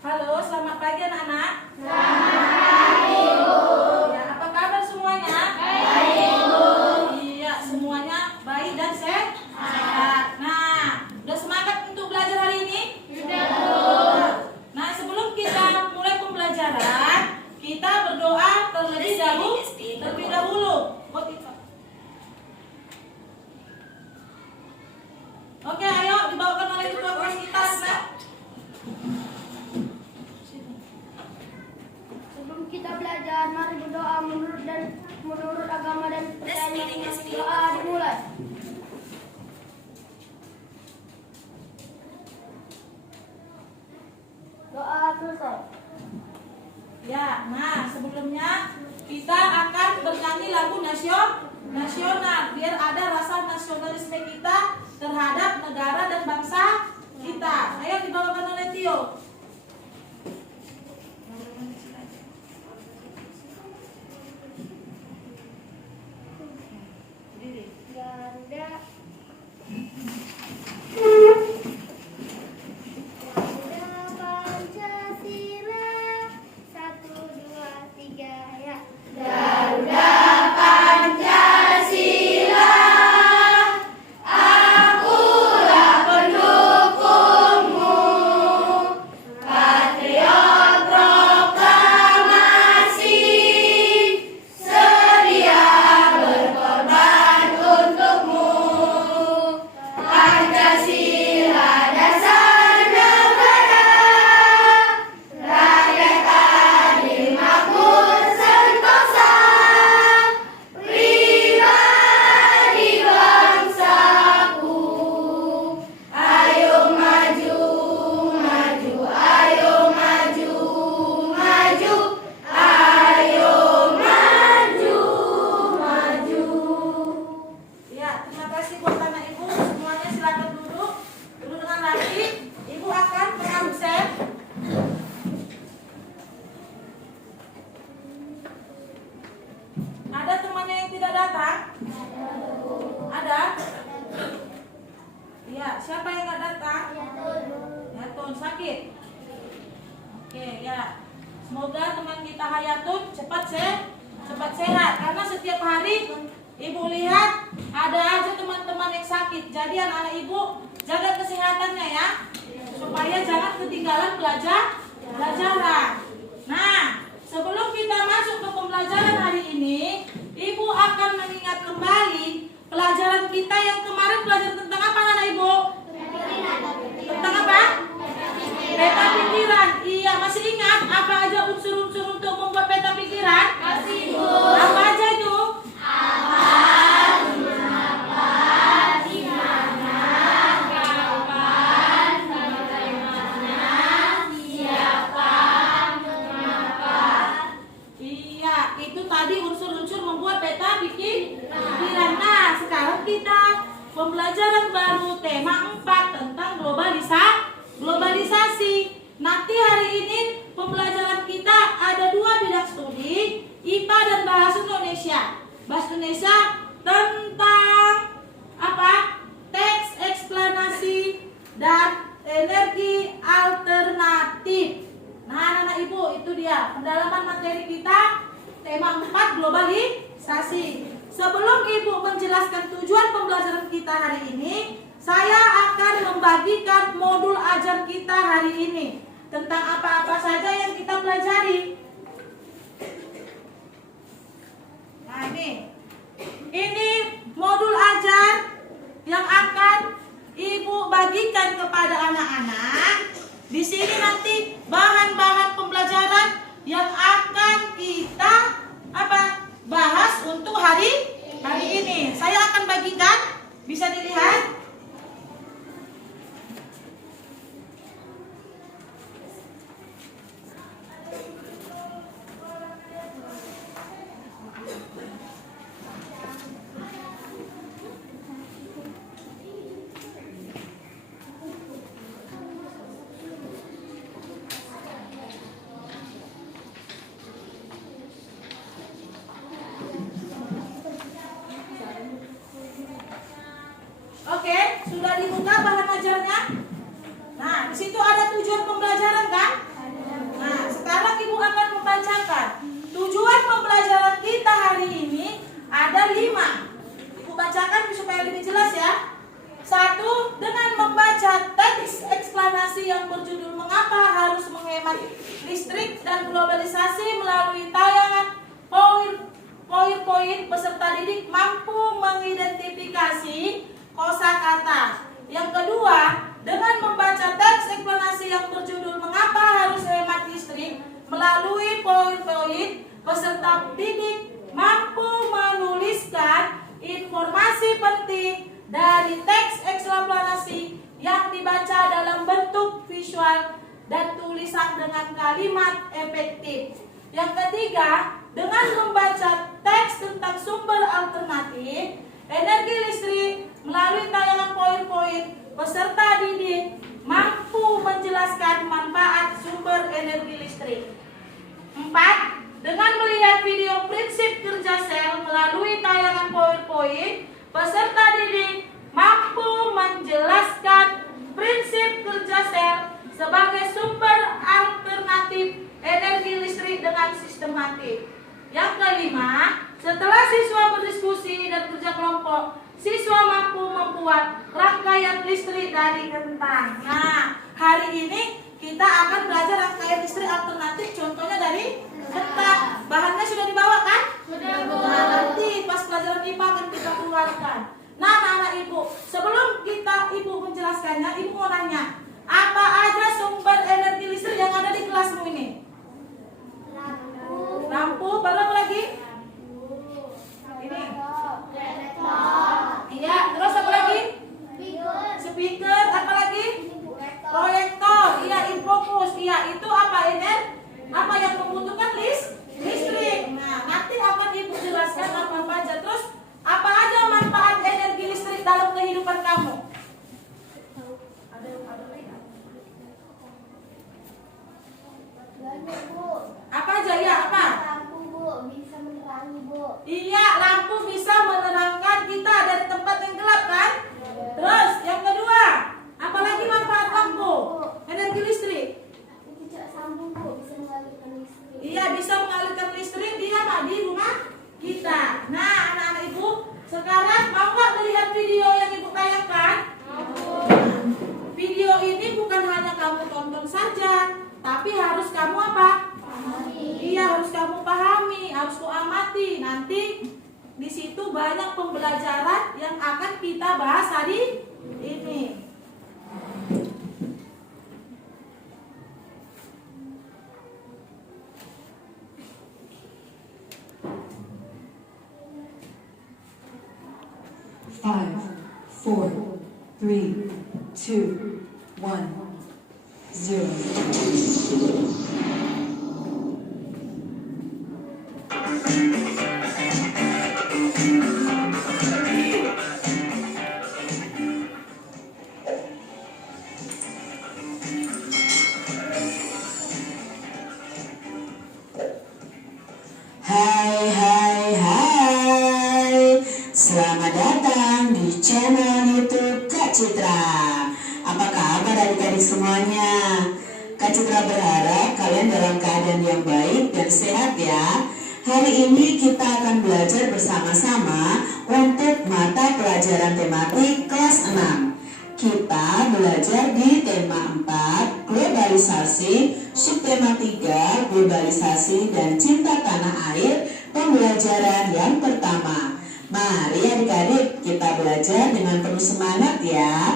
Halo, selamat pagi anak-anak. Selamat pagi, Bu. Ya, apa kabar semuanya? Baik, Bu. Iya, semuanya baik dan sehat. Nah, udah semangat untuk belajar hari ini? Sudah, Bu. Nah, sebelum kita mulai pembelajaran, kita berdoa terlebih dahulu. Oke, ayo dibawakan oleh ketua kelas kita, Mbak. Sebelum kita belajar, mari berdoa menurut agama dan percayaan. Doa dimulai. Doa selesai. Ya, nah sebelumnya kita akan bernyanyi lagu nasional biar ada rasa nasionalisme kita terhadap negara dan bangsa kita. Ayo dibawakan oleh Tio. Ganda. Pancasila 1, 2, 3 ya. Garuda Pancasila, akulah pendukungmu. Patriot proklamasi, sedia berkorban untukmu. Pancasila dasar negara, rakyat adil makmur sentosa, pribadi bangsaku. Ayo maju, maju, ayo maju, maju, ayo maju, maju. Ya, terima kasih buat anak ibu. Semuanya silakan duduk. Duduk dengan rapi. Ibu akan mengabsen. Ada temannya yang tidak datang? Ada? Iya, siapa yang nggak datang? Hayatun sakit. Oke, ya. Semoga teman kita Hayatun cepat sehat. Karena setiap hari ibu lihat ada aja teman-teman yang sakit. Jadi anak-anak ibu jaga kesehatannya ya, supaya jangan ketinggalan pelajaran. Nah, sebelum kita masuk ke pembelajaran hari ini, ibu akan mengingat kembali pelajaran kita yang kemarin. Belajar tentang apa anak ibu? Tentang apa? Peta pikiran. Iya, masih ingat apa aja unsur-unsur untuk membuat peta pikiran? Masih, Bu. Apa aja itu? Iya, itu tadi unsur-unsur membuat peta pikiran. Nah, sekarang kita pembelajaran baru tema 4 tentang globalisasi. Nanti hari ini pembelajaran kita ada 2 bidang studi, IPA dan Bahasa Indonesia. Bahasa Indonesia tentang apa? Teks eksplanasi dan energi alternatif. Nah, anak-anak ibu, itu dia pendalaman materi kita tema 4 globalisasi. Sebelum ibu menjelaskan tujuan pembelajaran kita hari ini, saya akan membagikan modul ajar kita hari ini tentang apa-apa saja yang kita pelajari. Nah, ini modul ajar yang akan ibu bagikan kepada anak-anak. Di sini nanti bahan-bahan pembelajaran yang akan kita bahas untuk hari ini. Saya akan bagikan, bisa dilihat. Oke, pembelajaran kita hari ini ada 5. Ibu bacakan supaya lebih jelas ya. 1. Dengan membaca teks eksplanasi yang berjudul Mengapa Harus Menghemat Listrik dan Globalisasi melalui tayangan PowerPoint, peserta didik mampu mengidentifikasi kosakata. Yang kedua, dengan membaca teks eksplanasi yang berjudul Mengapa Harus Hemat Listrik melalui PowerPoint, peserta didik mampu menuliskan informasi penting dari teks eksplanasi yang dibaca dalam bentuk visual dan tulisan dengan kalimat efektif. Yang ketiga, dengan membaca teks tentang sumber alternatif energi listrik melalui tayangan PowerPoint, peserta didik mampu menjelaskan manfaat sumber energi listrik. 4. Dengan melihat video prinsip kerja sel melalui tayangan PowerPoint, peserta didik mampu menjelaskan prinsip kerja sel sebagai sumber alternatif energi listrik dengan sistematik. Yang kelima, setelah siswa berdiskusi dan kerja kelompok, siswa mampu membuat rangkaian listrik dari kentang. Nah, hari ini kita akan belajar rangkaian listrik alternatif, contohnya dari kentang. Bahannya sudah dibawa kan? Sudah, Bu. Nah, nanti pas pelajaran IPA akan kita keluarkan. Nah, anak-anak ibu, sebelum ibu menjelaskannya, ibu mau nanya, apa aja sumber energi listrik yang ada di kelasmu ini? Lampu, baru apa lagi? Ini. Iya, terus apa lagi? Speaker, apa lagi? Proyektor, iya, infocus, iya, itu apa apa yang membutuhkan listrik. Nah, nanti akan ibu jelaskan apa aja. Terus apa aja manfaat energi listrik dalam kehidupan kamu? Banyak, Bu. Apa aja ya? Apa? Lampu, Bu, bisa menerangi, Bu. Iya, lampu bisa menerangkan kita dari tempat yang gelap kan? Terus yang kedua, apalagi manfaat lampu? Energi listrik. Itu cak sambung, Bu, bisa mengalirkan listrik. Iya, bisa mengalirkan listrik di rumah kita. Nah, anak-anak ibu, sekarang mau nggak melihat video yang ibu tayangkan? Video ini bukan hanya kamu tonton saja, tapi harus kamu apa? Iya, harus kamu pahami, harus kamu amati. Nanti di situ banyak pembelajaran yang akan kita bahas hari ini. Five, four, three, two, one, zero. Hai, selamat datang di channel YouTube Kak Citra. Apa kabar adik-adik semuanya? Kak Citra berharap kalian dalam keadaan yang baik dan sehat ya. Hari ini kita akan belajar bersama-sama untuk mata pelajaran tematik kelas 6. Kita belajar di tema 4, globalisasi, subtema 3, globalisasi dan cinta tanah air, pembelajaran yang pertama. Mari adik-adik kita belajar dengan penuh semangat ya.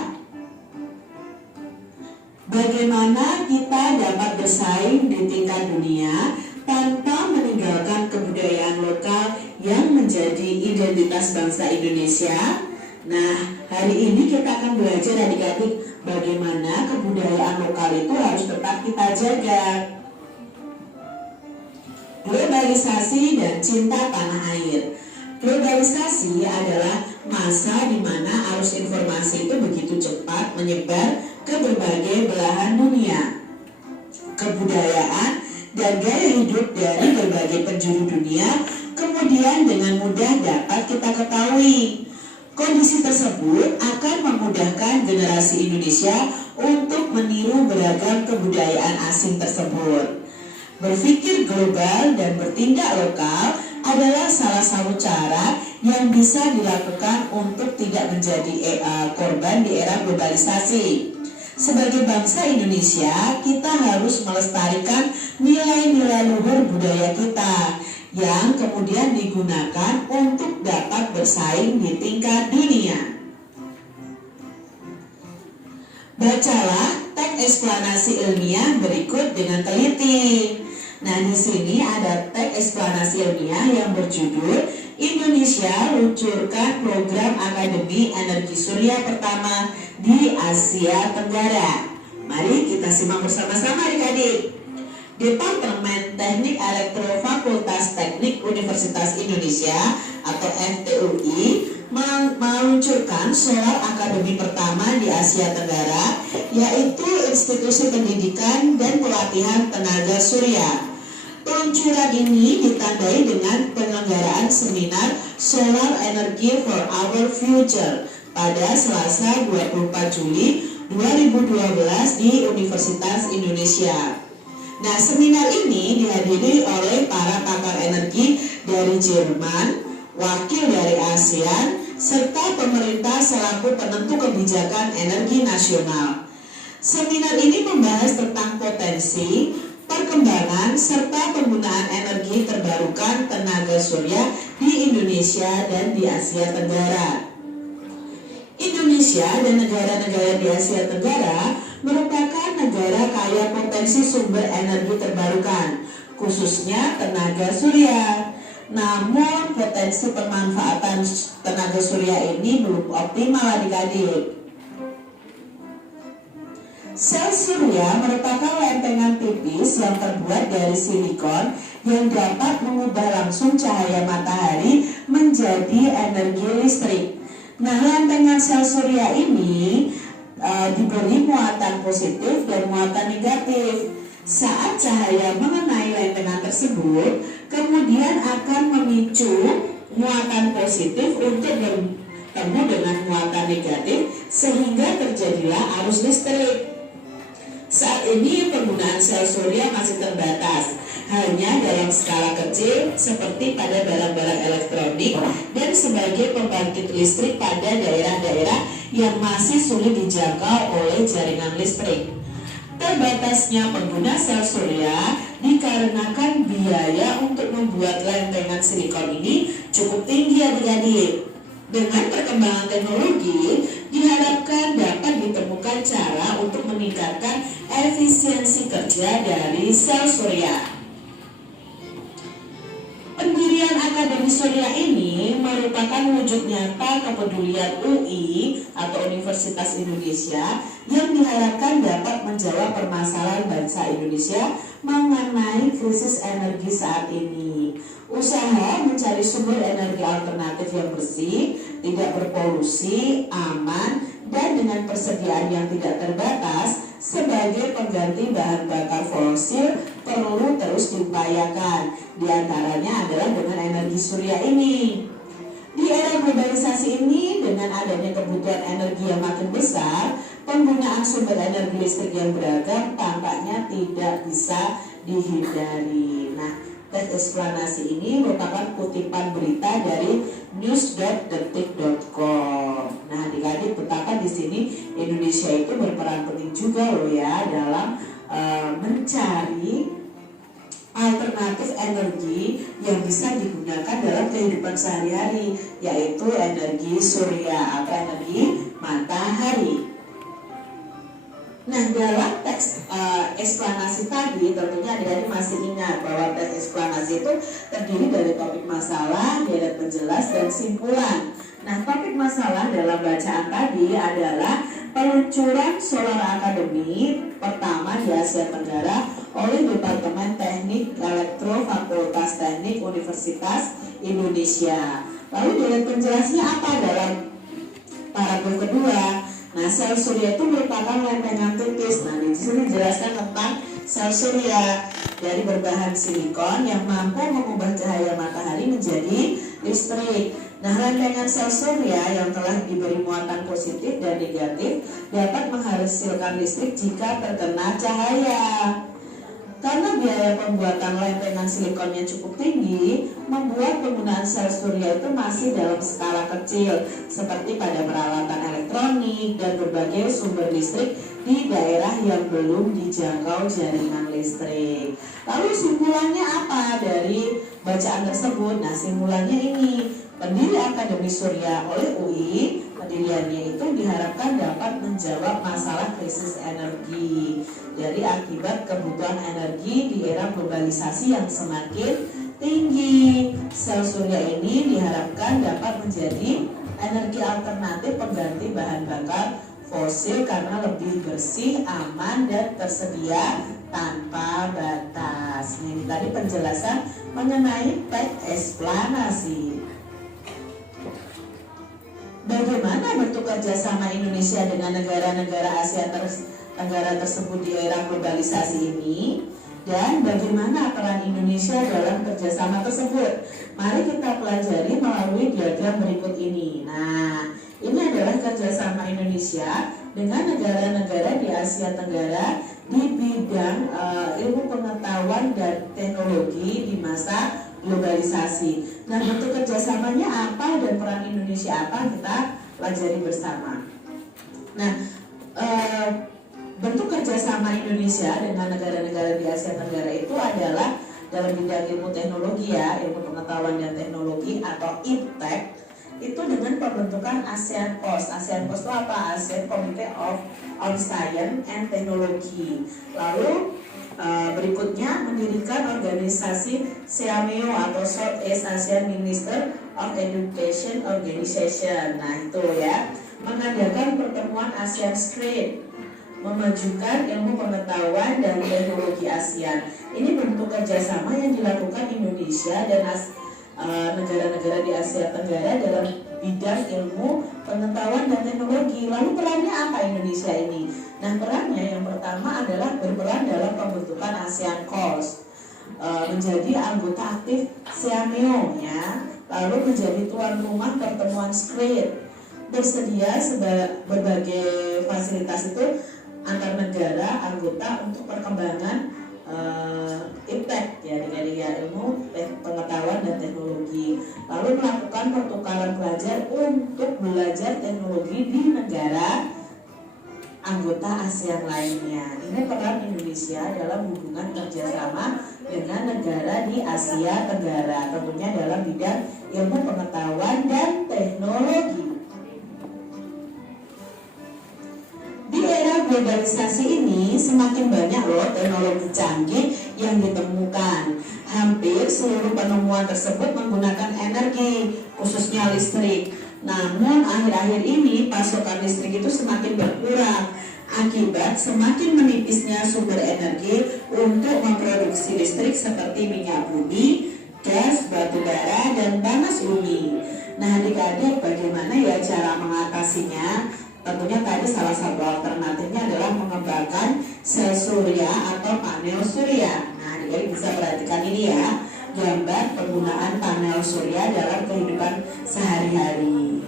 Bagaimana kita dapat bersaing di tingkat dunia tanpa meninggalkan kebudayaan lokal yang menjadi identitas bangsa Indonesia? Nah, hari ini kita akan belajar adik-adik bagaimana kebudayaan lokal itu harus tetap kita jaga. Globalisasi dan cinta tanah air. Globalisasi adalah masa di mana arus informasi itu begitu cepat menyebar ke berbagai belahan dunia. Kebudayaan dan gaya hidup dari berbagai penjuru dunia kemudian dengan mudah dapat kita ketahui. Kondisi tersebut akan memudahkan generasi Indonesia untuk meniru beragam kebudayaan asing tersebut. Berpikir global dan bertindak lokal adalah salah satu cara yang bisa dilakukan untuk tidak menjadi korban di era globalisasi. Sebagai bangsa Indonesia, kita harus melestarikan nilai-nilai luhur budaya kita yang kemudian digunakan untuk dapat bersaing di tingkat dunia. Bacalah teks eksplanasi ilmiah berikut dengan teliti. Nah, di sini ada teks eksplanasi ilmiah yang berjudul Indonesia luncurkan program Akademi Energi Surya pertama di Asia Tenggara. Mari kita simak bersama-sama adik-adik. Departemen Teknik Elektro Fakultas Teknik Universitas Indonesia atau FTUI meluncurkan solar akademi pertama di Asia Tenggara, yaitu institusi pendidikan dan pelatihan tenaga surya. Peluncuran ini ditandai dengan penyelenggaraan seminar Solar Energy for Our Future pada Selasa 24 Juli 2012 di Universitas Indonesia. Nah, seminar ini dihadiri oleh para pakar energi dari Jerman, wakil dari ASEAN, serta pemerintah selaku penentu kebijakan energi nasional. Seminar ini membahas tentang potensi, perkembangan, serta penggunaan energi terbarukan tenaga surya di Indonesia dan di Asia Tenggara. Indonesia dan negara-negara di Asia Tenggara merupakan negara kaya potensi sumber energi terbarukan, khususnya tenaga surya. Namun potensi pemanfaatan tenaga surya ini belum optimal adik-adik. Sel surya merupakan lempengan tipis yang terbuat dari silikon yang dapat mengubah langsung cahaya matahari menjadi energi listrik. Nah, lempengan sel surya ini diberi muatan positif dan muatan negatif. Saat cahaya mengenai lempengan tersebut, kemudian akan memicu muatan positif untuk bertemu dengan muatan negatif sehingga terjadilah arus listrik. Saat ini penggunaan sel surya masih terbatas, hanya dalam skala kecil seperti pada barang-barang elektronik dan sebagai pembangkit listrik pada daerah-daerah yang masih sulit dijangkau oleh jaringan listrik. Terbatasnya pengguna sel surya dikarenakan biaya untuk membuat lempengan silikon ini cukup tinggi adik-adik. Dengan perkembangan teknologi, diharapkan dapat ditemukan cara untuk meningkatkan efisiensi kerja dari sel surya. Pendirian Akademi Surya ini merupakan wujud nyata kepedulian UI atau Universitas Indonesia yang diharapkan dapat menjawab permasalahan bangsa Indonesia mengenai krisis energi saat ini. Usaha mencari sumber energi alternatif yang bersih, tidak berpolusi, aman, dan dengan persediaan yang tidak terbatas sebagai pengganti bahan bakar fosil perlu terus diupayakan. Di antaranya adalah dengan energi surya ini. Di era globalisasi ini, dengan adanya kebutuhan energi yang makin besar, penggunaan sumber energi listrik yang beragam tampaknya tidak bisa dihindari. Nah, teks eksplanasi ini merupakan kutipan berita dari news.detik.com. Nah, adik-adik, betapa di sini Indonesia itu berperan penting juga loh ya dalam mencari alternatif energi yang bisa digunakan dalam kehidupan sehari-hari, yaitu energi surya atau energi matahari. Nah, dalam teks eksplanasi tadi tentunya adik-adik masih ingat bahwa teks eksplanasi itu terdiri dari topik masalah, deret penjelas, dan simpulan. Nah, topik masalah dalam bacaan tadi adalah peluncuran Solar Academy pertama di Asia Tenggara oleh Departemen Teknik Elektro Fakultas Teknik Universitas Indonesia. Lalu deret penjelasnya apa dalam paragraf kedua? Nah, sel surya itu merupakan lempengan tipis. Nah, di sini dijelaskan tentang sel surya dari berbahan silikon yang mampu mengubah cahaya matahari menjadi listrik. Nah, lempengan sel surya yang telah diberi muatan positif dan negatif dapat menghasilkan listrik jika terkena cahaya. Karena biaya pembuatan lempengan silikonnya cukup tinggi, membuat penggunaan sel surya itu masih dalam skala kecil, seperti pada peralatan elektronik dan berbagai sumber listrik di daerah yang belum dijangkau jaringan listrik. Lalu simpulannya apa dari bacaan tersebut? Nah, simpulannya ini, pendiri Akademi Surya oleh UI, pendiriannya itu diharapkan dapat menjawab masalah krisis energi dari akibat kebutuhan energi di era globalisasi yang semakin tinggi. Sel surya ini diharapkan dapat menjadi energi alternatif pengganti bahan bakar fosil karena lebih bersih, aman, dan tersedia tanpa batas. Ini tadi penjelasan mengenai teks eksplanasi. Bagaimana bentuk kerjasama Indonesia dengan negara-negara Asia Tenggara tersebut di era globalisasi ini, dan bagaimana peran Indonesia dalam kerjasama tersebut? Mari kita pelajari melalui diagram berikut ini. Nah, ini adalah kerjasama Indonesia dengan negara-negara di Asia Tenggara di bidang ilmu pengetahuan dan teknologi di masa globalisasi. Nah, bentuk kerjasamanya apa dan peran Indonesia apa, kita pelajari bersama. Nah, bentuk kerjasama Indonesia dengan negara-negara di Asia Tenggara itu adalah dalam bidang ilmu teknologi ya, ilmu pengetahuan dan teknologi atau IPTEK, itu dengan pembentukan ASEAN COST. ASEAN COST itu apa? ASEAN Committee on Science and Technology. Lalu berikutnya mendirikan organisasi SEAMEO atau Southeast Asian Minister of Education Organization. Nah, itu ya, mengadakan pertemuan ASEAN Street, memajukan ilmu pengetahuan dan teknologi ASEAN. Ini bentuk kerjasama yang dilakukan Indonesia dan negara-negara di Asia Tenggara dalam bidang ilmu pengetahuan dan teknologi. Lalu perannya apa Indonesia ini? Nah, perannya yang pertama adalah berperan dalam pembentukan ASEAN COST, menjadi anggota aktif SEAMEO ya, lalu menjadi tuan rumah pertemuan SCREET, bersedia berbagai fasilitas itu antar negara anggota untuk perkembangan IPTEK ya, ilmu pengetahuan dan teknologi, lalu melakukan pertukaran pelajar untuk belajar teknologi di negara anggota ASEAN lainnya. Ini peran Indonesia dalam hubungan kerjasama dengan negara di Asia Tenggara, tentunya dalam bidang ilmu pengetahuan dan teknologi. Di era globalisasi ini semakin banyak loh teknologi canggih yang ditemukan. Hampir seluruh penemuan tersebut menggunakan energi, khususnya listrik. Namun akhir-akhir ini pasokan listrik itu semakin berkurang akibat semakin menipisnya sumber energi untuk memproduksi listrik seperti minyak bumi, gas, batu bara, dan panas bumi. Nah, adik-adik, bagaimana ya cara mengatasinya? Tentunya tadi salah satu alternatifnya adalah mengembangkan sel surya atau panel surya. Nah, adik-adik bisa perhatikan ini ya, gambar penggunaan panel surya dalam kehidupan sehari-hari.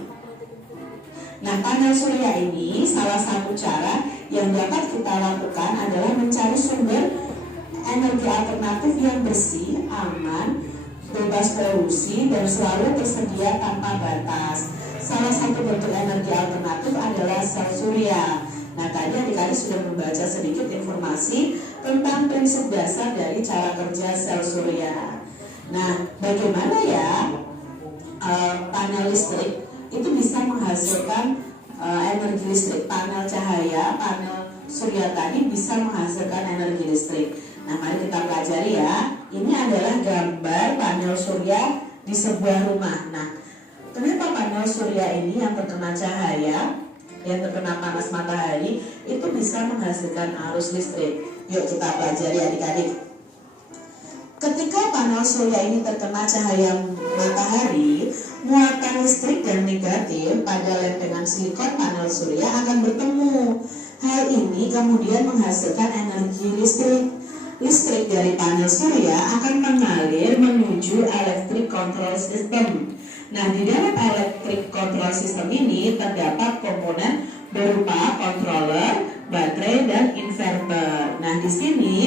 Nah, panel surya ini salah satu cara yang dapat kita lakukan adalah mencari sumber energi alternatif yang bersih, aman, bebas polusi, dan selalu tersedia tanpa batas. Salah satu bentuk energi alternatif adalah sel surya. Nah, tadi adik-adik sudah membaca sedikit informasi tentang prinsip dasar dari cara kerja sel surya. Nah, bagaimana ya panel listrik itu bisa menghasilkan energi listrik? Panel cahaya, panel surya tadi bisa menghasilkan energi listrik. Nah, mari kita pelajari ya. Ini adalah gambar panel surya di sebuah rumah. Nah, kenapa panel surya ini yang terkena cahaya, yang terkena panas matahari, itu bisa menghasilkan arus listrik? Yuk kita pelajari adik-adik. Ketika panel surya ini terkena cahaya matahari, muatan listrik dan negatif pada lempengan silikon panel surya akan bertemu. Hal ini kemudian menghasilkan energi listrik. Listrik dari panel surya akan mengalir menuju electric control system. Nah, di dalam electric control system ini terdapat komponen berupa controller, baterai, dan inverter. Nah, di sini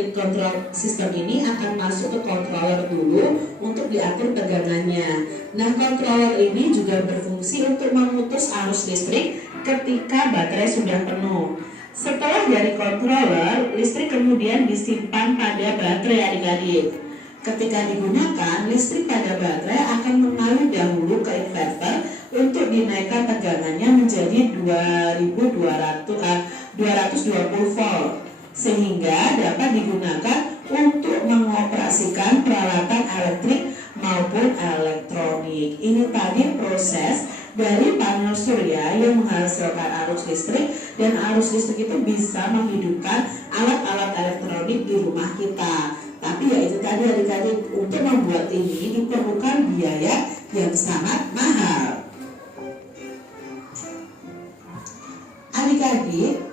elektrik control system ini akan masuk ke controller dulu untuk diatur tegangannya. Nah, controller ini juga berfungsi untuk memutus arus listrik ketika baterai sudah penuh. Setelah dari controller, listrik kemudian disimpan pada baterai adik-adik. Ketika digunakan, listrik pada baterai akan mengalir dahulu ke inverter untuk dinaikkan tegangannya menjadi 220 volt sehingga dapat digunakan untuk mengoperasikan peralatan elektrik maupun elektronik. Ini tadi proses dari panel surya yang menghasilkan arus listrik, dan arus listrik itu bisa menghidupkan alat-alat elektronik di rumah kita. Tapi ya itu tadi adik-adik, untuk membuat ini diperlukan biaya yang sangat mahal. Adik-adik,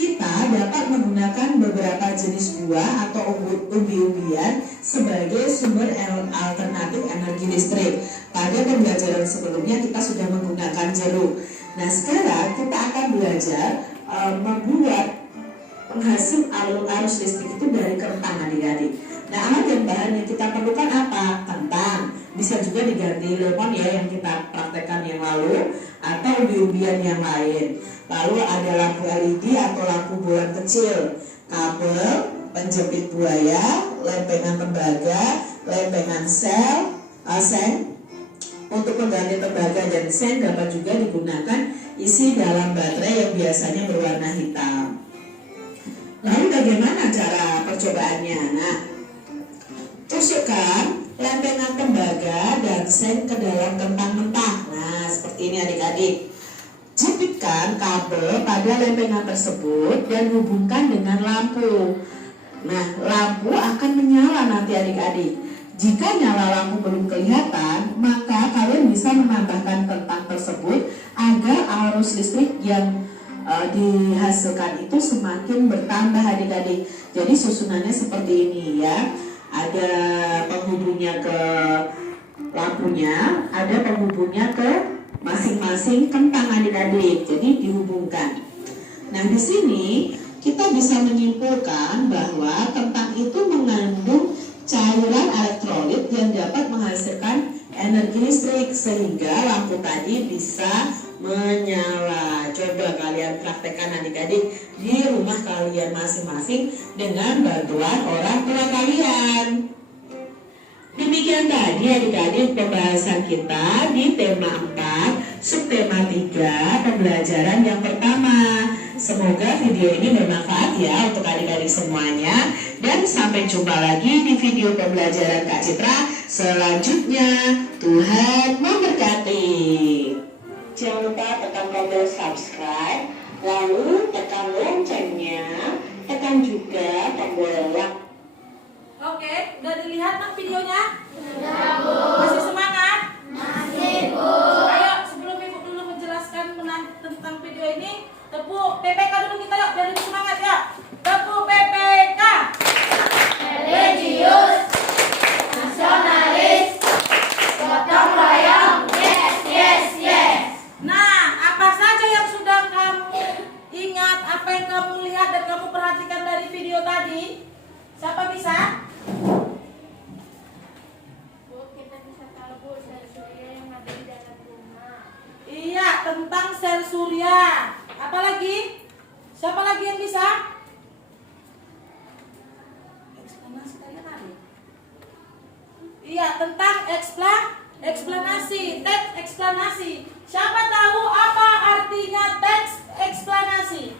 kita dapat menggunakan beberapa jenis buah atau umbi-umbian sebagai sumber alternatif energi listrik. Pada pembelajaran sebelumnya kita sudah menggunakan jeruk. Nah, sekarang kita akan belajar membuat penghasil arus listrik itu dari kentang adik-adik. Nah, alat dan bahan yang kita perlukan apa? Kentang. Bisa juga diganti lemon ya, yang kita praktekkan yang lalu, atau umbi-umbian yang lain. Lalu ada lampu LED atau lampu bohlam kecil, kabel, penjepit buaya, lempengan tembaga, lempengan seng. Untuk pengganti tembaga dan seng dapat juga digunakan isi dalam baterai yang biasanya berwarna hitam. Lalu bagaimana cara percobaannya? Nah, tusukkan lempengan tembaga dan seng ke dalam kentang mentah. Nah, seperti ini adik-adik. Jepitkan kabel pada lempengan tersebut dan hubungkan dengan lampu. Nah, lampu akan menyala nanti adik-adik. Jika nyala lampu belum kelihatan, maka kalian bisa menambahkan kentang tersebut agar arus listrik yang dihasilkan itu semakin bertambah adik-adik. Jadi susunannya seperti ini ya. Ada penghubungnya ke lampunya, ada penghubungnya ke masing-masing kentang adik-adik. Jadi dihubungkan. Nah, di sini kita bisa menyimpulkan bahwa kentang itu mengandung cairan elektrolit yang dapat menghasilkan energi listrik sehingga lampu tadi bisa menyala. Coba kalian praktekkan adik-adik di rumah kalian masing-masing dengan bantuan orang tua kalian. Demikian tadi adik-adik pembahasan kita di tema 4, subtema 3, pembelajaran yang pertama. Semoga video ini bermanfaat ya untuk adik-adik semuanya. Dan sampai jumpa lagi di video pembelajaran Kak Citra selanjutnya. Tuhan memberkati. Jangan lupa tekan tombol subscribe, lalu tekan loncengnya, tekan juga tombol like. Oke, udah dilihat nak videonya? Sudah, Bu. Masih semangat? Masih, Bu. Ayo, sebelum Ibu dulu menjelaskan tentang video ini, tepuk PPK dulu kita yuk, biar lebih semangat ya. Tepuk PPK. Religius, nasionalis, gotong royong, yes, yes, yes. Nah, apa saja yang sudah kamu ingat, apa yang kamu lihat dan kamu perhatikan dari video tadi? Siapa bisa? Bu, kita bisa tahu, Bu, sel surya yang ada di dalam rumah. Iya, tentang sel surya. Apa lagi? Siapa lagi yang bisa? Eksplanasi kalian ada? Iya, tentang eksplanasi, teks eksplanasi. Siapa tahu apa artinya teks eksplanasi?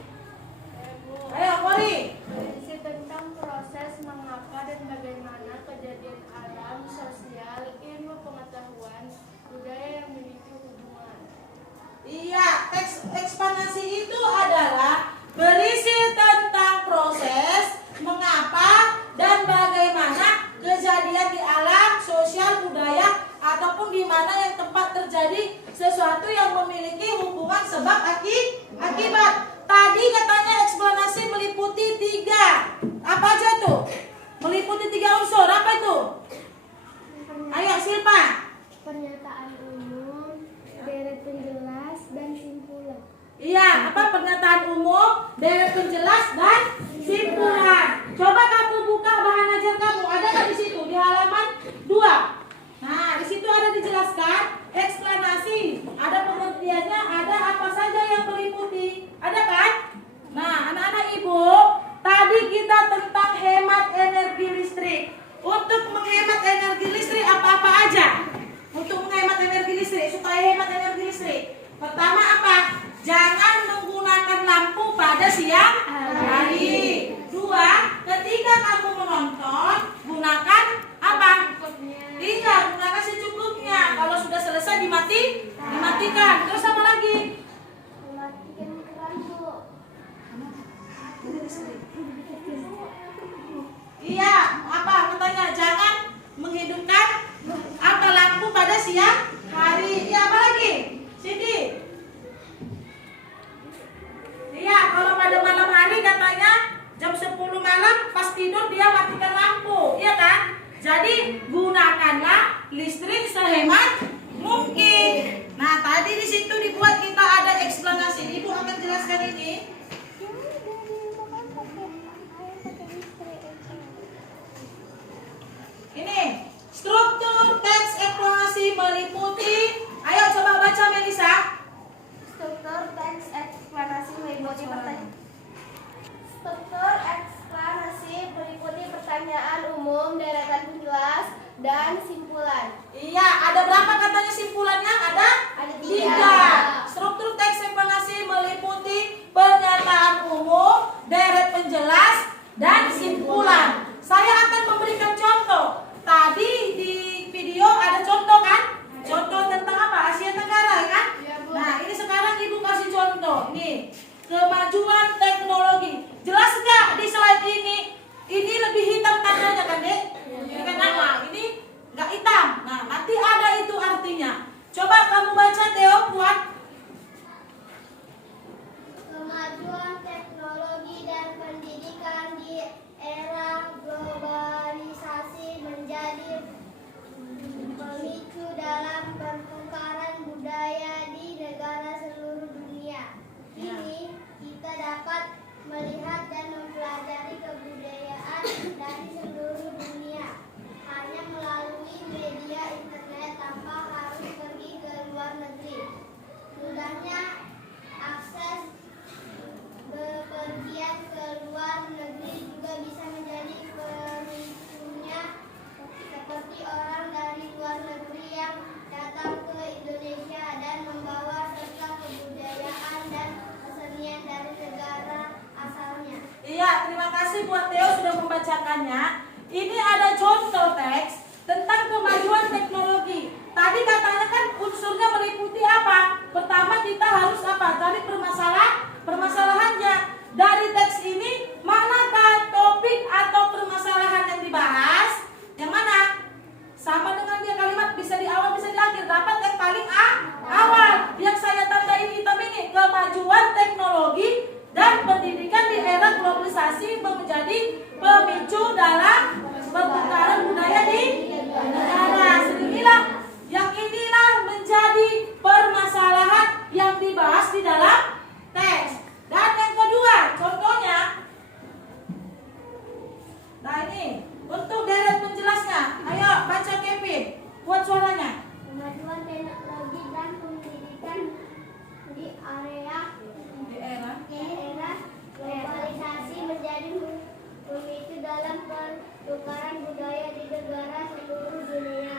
Ayo, Kori. Berisi tentang proses mengapa dan bagaimana kejadian alam, sosial, ilmu pengetahuan, budaya yang memiliki hubungan. Iya, teks eksplanasi itu adalah berisi tentang proses mengapa dan bagaimana kejadian di alam, sosial, budaya, ataupun di mana yang tempat terjadi sesuatu yang memiliki hubungan sebab akibat. Tadi katanya eksplanasi meliputi 3. Apa aja tuh? Meliputi 3 unsur. Apa itu? Ayo Silpa. Pernyataan umum, deret penjelas, dan simpulan. Iya, apa pernyataan umum, deret penjelas dan simpulan. Coba kamu buka bahan ajar kamu, ada nggak di situ di halaman 2? Nah, di situ ada dijelaskan eksplanasi, ada pengertiannya, ada apa saja yang meliputi, ada kan? Nah, anak-anak ibu, tadi kita tentang hemat energi listrik. Untuk menghemat energi listrik apa-apa aja? Untuk menghemat energi listrik, supaya hemat energi listrik. Pertama apa? Jangan menggunakan lampu pada siang hari. 2, ketika kamu menonton, gunakan apa? Iya, gunakan secukupnya. Kalau sudah selesai dimatikan. Terus apa lagi? Mematikan keran, Bu. Iya, apa katanya? Jangan menghidupkan apa lampu pada siang hari. Iya, apa lagi? Sini. Iya, kalau pada malam hari katanya jam 10 malam pas tidur dia matikan lampu, iya kan? Jadi gunakanlah listrik sehemat mungkin. Nah, tadi di situ dibuat kita ada eksplanasi. Ibu akan jelaskan ini. Ini struktur teks eksplanasi meliputi. Ayo coba baca Melisa. Struktur teks eksplanasi meliputi pertanyaan. Struktur eksplanasi meliputi pertanyaan umum, deretan penjelas, dan simpulan. Iya, ada berapa katanya simpulannya? Ada 3. Struktur teks eksplanasi meliputi pernyataan umum, deret penjelas, dan simpulan. Saya akan memberikan contoh. Tadi di video ada contoh kan? Contoh tentang apa? Asia Tenggara kan? Nah, ini sekarang Ibu kasih contoh. Nih, kemajuan teknologi. Jelas nggak di slide ini? Ini lebih hitam tandanya kan, Dek? Ini kan apa? Ini nggak hitam. Nah, nanti ada itu artinya. Coba kamu baca, Theo, buat. Kemajuan teknologi dan pendidikan di era globalisasi menjadi pemicu dalam pertukaran budaya di negara seluruh dunia. Kini kita dapat melihat dan mempelajari kebudayaan dari seluruh dunia hanya melalui media internet tanpa harus pergi ke luar negeri. Mudahnya akses bepergian ke luar negeri juga bisa menjadi pemicunya, seperti orang dari luar negeri yang datang ke Indonesia dan membawa serta kebudayaan dan kesenian dari negara asalnya. Iya, terima kasih buat Theo sudah membacakannya. Ini ada contoh teks tentang kemajuan teknologi. Tadi katanya kan unsurnya meliputi apa? Pertama kita harus apa? Cari permasalahannya. Dari teks ini manakah topik atau permasalahan yang dibahas? Yang mana? Sama dengan dia kalimat bisa di awal bisa di akhir. Dapat yang paling awal. Yang saya tandain hitam ini kemajuan teknologi dan pendidikan di era globalisasi menjadi pemicu dalam pertukaran budaya di negara. Yang inilah menjadi permasalahan yang dibahas di dalam teks. Dan yang kedua, contohnya. Nah ini, untuk deret penjelasnya. Ayo baca Kevin, buat suaranya. Kemajuan teknologi dan pendidikan di era globalisasi menjadi pemicu dalam pertukaran budaya di negara seluruh dunia.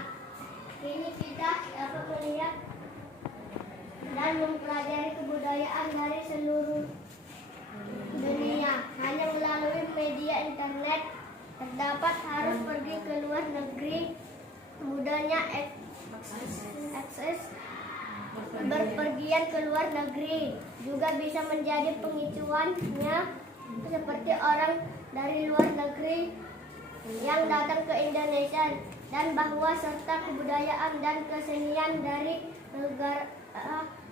Kini kita dapat melihat dan mempelajari kebudayaan dari seluruh dunia hanya melalui media internet. Terdapat harus pergi ke luar negeri. Mudahnya akses berpergian ke luar negeri juga bisa menjadi pemicuannya, seperti orang dari luar negeri yang datang ke Indonesia dan bahwa serta kebudayaan dan kesenian dari negara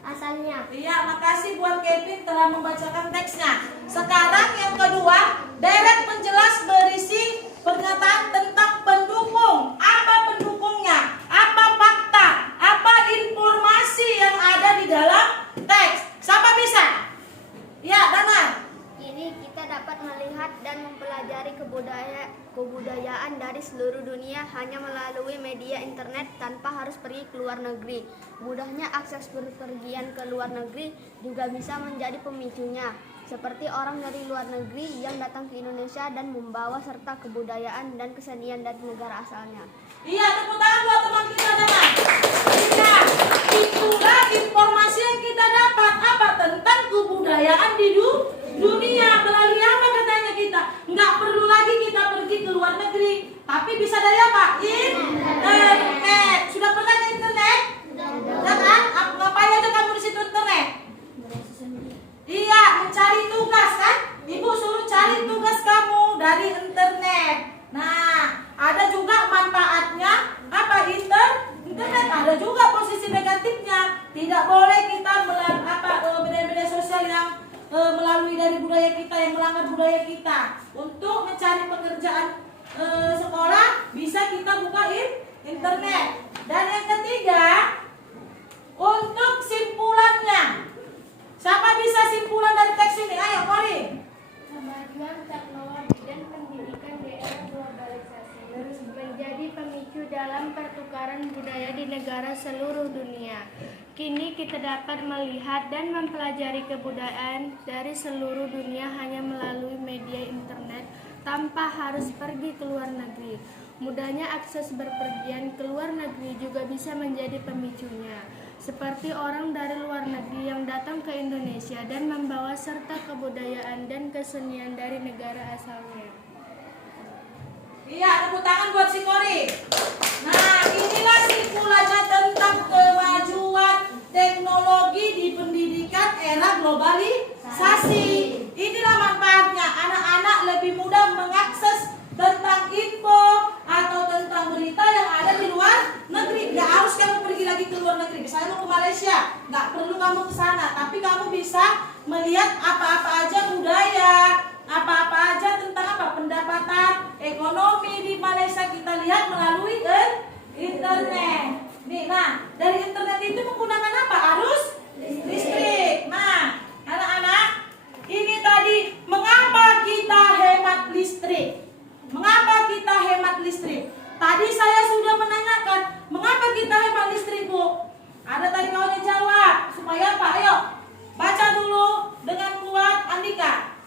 asalnya. Iya, makasih buat Kevin telah membacakan teksnya. Sekarang yang kedua, deret penjelas berisi pernyataan tentang pendukung. Apa pendukungnya? Apa fakta? Apa informasi yang ada di dalam teks? Siapa bisa? Ya, Damar. Kini kita dapat melihat dan mempelajari mempelajari kebudayaan dari seluruh dunia hanya melalui media internet tanpa harus pergi ke luar negeri. Mudahnya akses berpergian ke luar negeri juga bisa menjadi pemicunya, seperti orang dari luar negeri yang datang ke Indonesia dan membawa serta kebudayaan dan kesenian dari negara asalnya. Iya, tepuk tangan buat teman kita teman. Iya, itulah informasi yang kita dapat apa tentang kebudayaan di dunia. Melalui apa katanya kita? Nggak perlu lagi kita pergi ke luar negeri, tapi bisa dari apa? Internet. Sudah pernah ke internet? Sudah kan? Ngapain aja kamu di situ internet? Iya, mencari tugas kan? Ibu suruh cari tugas kamu dari internet. Nah, ada juga manfaatnya apa internet, ada juga posisi negatifnya. Tidak boleh kita media-media sosial yang melalui dari budaya kita, yang melanggar budaya kita. Untuk mencari pekerjaan sekolah bisa kita buka internet. Dan yang ketiga, untuk simpulannya, siapa bisa simpulan dari teks ini? Ayo, Kori. Kemajuan teknologi dan pendidikan di era globalisasi menjadi pemicu dalam pertukaran budaya di negara seluruh dunia. Kini kita dapat melihat dan mempelajari kebudayaan dari seluruh dunia hanya melalui media internet tanpa harus pergi ke luar negeri. Mudahnya akses berpergian ke luar negeri juga bisa menjadi pemicunya, seperti orang dari luar negeri yang datang ke Indonesia dan membawa serta kebudayaan dan kesenian dari negara asalnya. Iya, tepuk tangan buat si Kori. Nah, inilah simpulannya tentang kemajuan teknologi di pendidikan era globalisasi. Inilah manfaatnya. Anak-anak lebih mudah mengakses tentang info atau tentang berita yang ada di luar negeri. Nggak harus kamu pergi lagi ke luar negeri. Misalnya mau ke Malaysia, nggak perlu kamu ke sana, tapi kamu bisa melihat apa-apa aja budaya, apa-apa aja tentang apa pendapatan ekonomi di Malaysia kita lihat melalui internet. Nih, nah dari internet itu menggunakan apa? Arus listrik. Nah, anak-anak, ini tadi mengapa kita hemat listrik? Mengapa kita hemat listrik? Tadi saya sudah menanyakan, mengapa kita hemat listrik, Bu? Ada tadi kawan yang jawab, supaya apa? Ayo, baca dulu dengan kuat, Andika.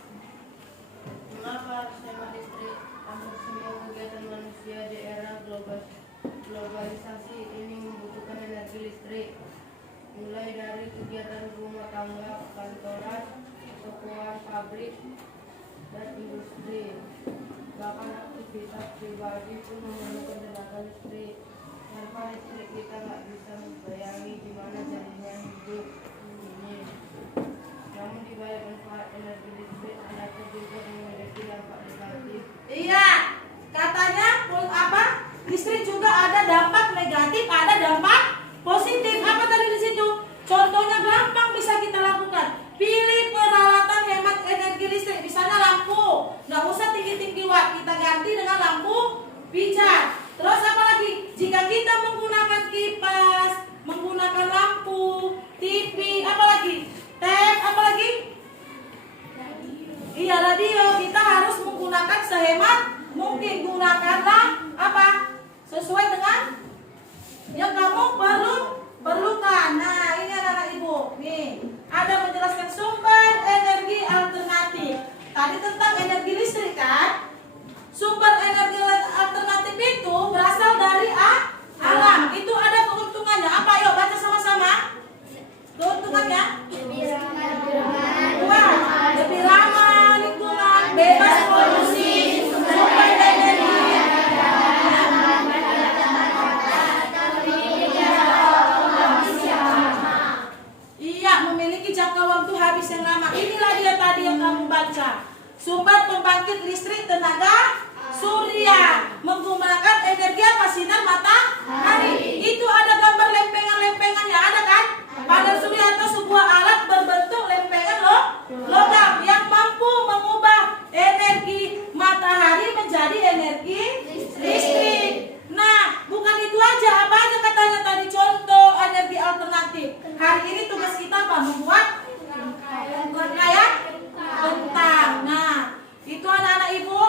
Mengapa harus hemat listrik? Hampir semua kegiatan manusia di era globalisasi ini membutuhkan energi listrik. Mulai dari kegiatan rumah tangga, kantoran, tokoan, pabrik, dan industri. Bahkan aktivitas pribadi pun memerlukan tenaga listrik. Tanpa listrik kita nggak bisa membayangi gimana jadinya hidup ini. Namun di balik manfaat energi listrik, ternyata juga memiliki dampak negatif. Iya, katanya apa? Listrik juga ada dampak negatif, ada dampak positif. Apa tadi di situ? Contohnya gampang bisa kita lakukan. Pilih peralatan hemat energi listrik, misalnya lampu. Nggak usah tinggi-tinggi watt, kita ganti dengan lampu pijar. Terus apa lagi? Jika kita menggunakan kipas, menggunakan lampu, TV, apa lagi? Tab, apa lagi? Iya, radio. Kita harus menggunakan sehemat mungkin. Gunakanlah apa? Sesuai dengan yang kamu perlukan. Nah, ini anak-anak ibu. Nih, ada menjelaskan sumber energi alternatif. Tadi tentang energi listrik kan? Sumber energi alternatif itu berasal dari alam. Itu ada keuntungannya. Apa? Yuk baca sama-sama. Keuntungannya? Lebih ramah lingkungan, bebas polusi, sumber energi. Iya, memiliki jangka waktu habis yang lama. Inilah dia tadi yang kamu baca. Sumber pembangkit listrik tenaga surya menggunakan energi apa? Sinar matahari. Itu ada gambar lempengan-lempengannya, ada kan? Panel surya atau sebuah alat berbentuk lempengan logam yang mampu mengubah energi matahari menjadi energi listrik. Nah, bukan itu aja, apa aja katanya tadi contoh energi alternatif. Hari ini tugas kita apa? Membuat rangkaian bentang. Nah, itu anak-anak ibu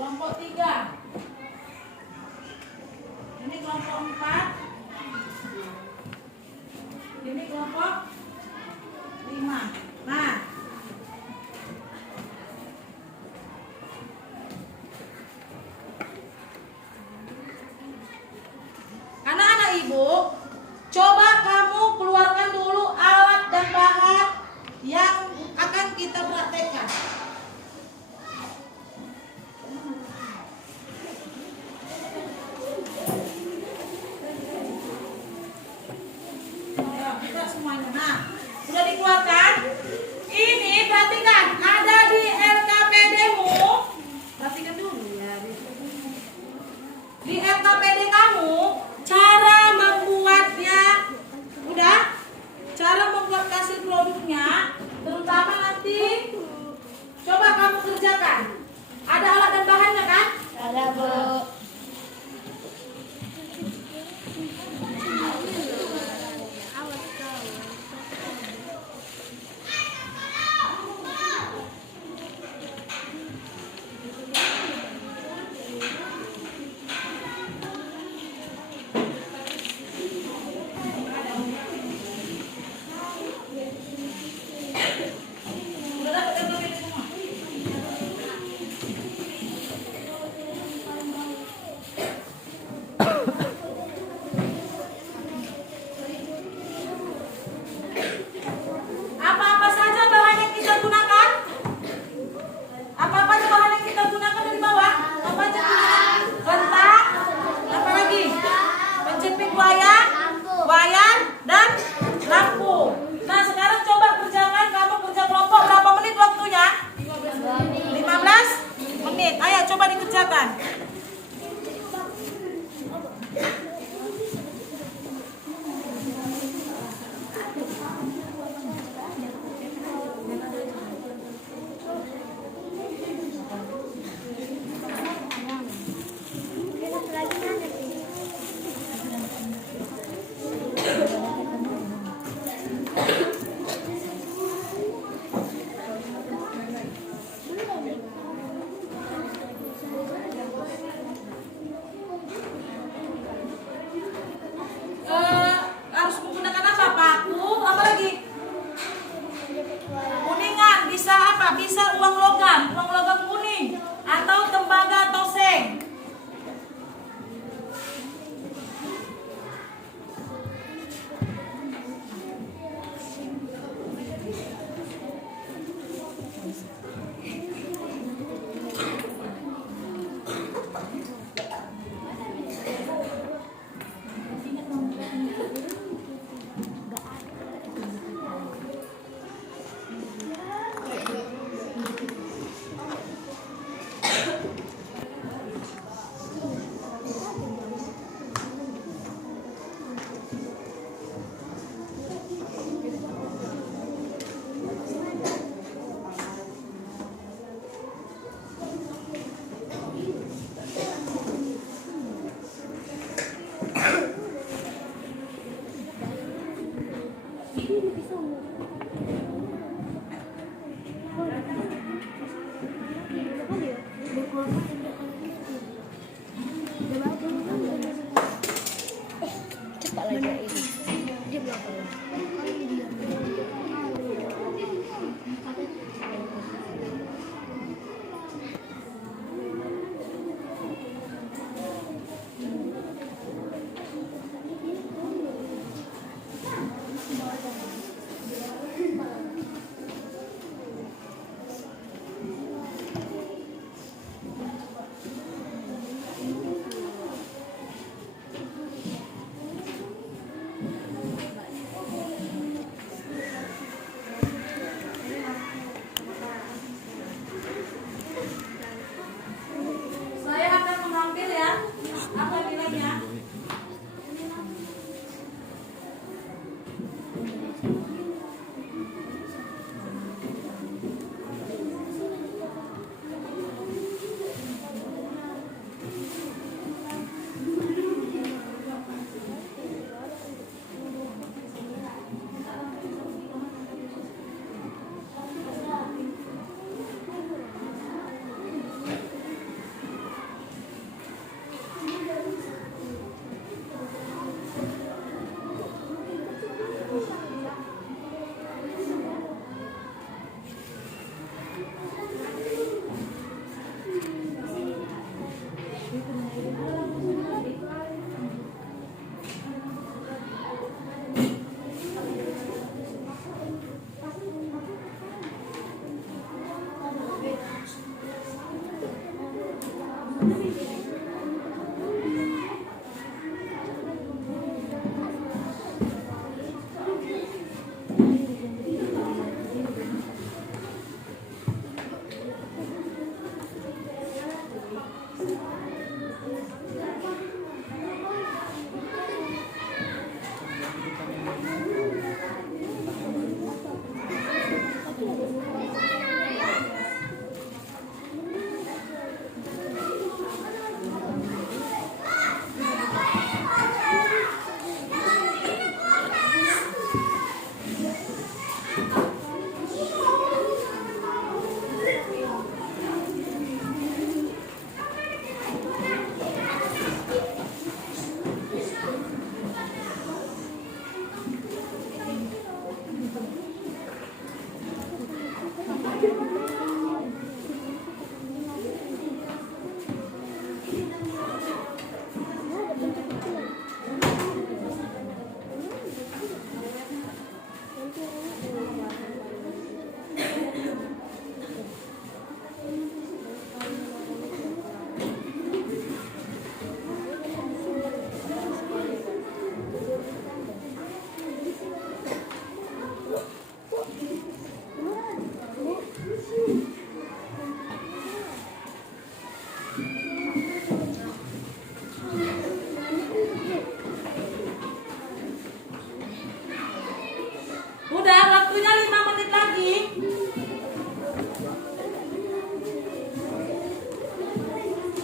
Kelompok 3. Ini kelompok 4. Ini kelompok 5. Nah, anak-anak ibu, coba kamu keluarkan dulu alat dan bahan yang akan kita praktekkan. Ayo, kita semuanya. Nah, sudah dikeluarkan? Ini perhatikan, ada di LKPD-mu. Perhatikan dulu ya. Di LKPD kamu, cara membuatnya. Udah? Cara membuat hasil produknya, terutama nanti coba kamu kerjakan. Ada alat dan bahannya kan? Ada, Bu. Udah dapat LKPD semua? Apa-apa saja bahan yang kita gunakan? Apa-apa aja bahan yang kita gunakan dari bawah? Apa aja gunakan? Kentang, apa lagi? Penjepit wayar, dan lampu. Nah, sekarang coba kerjakan, kamu kerja kelompok berapa menit waktunya? 15 menit. Ayo coba dikerjakan. Udah, waktunya 5 menit lagi.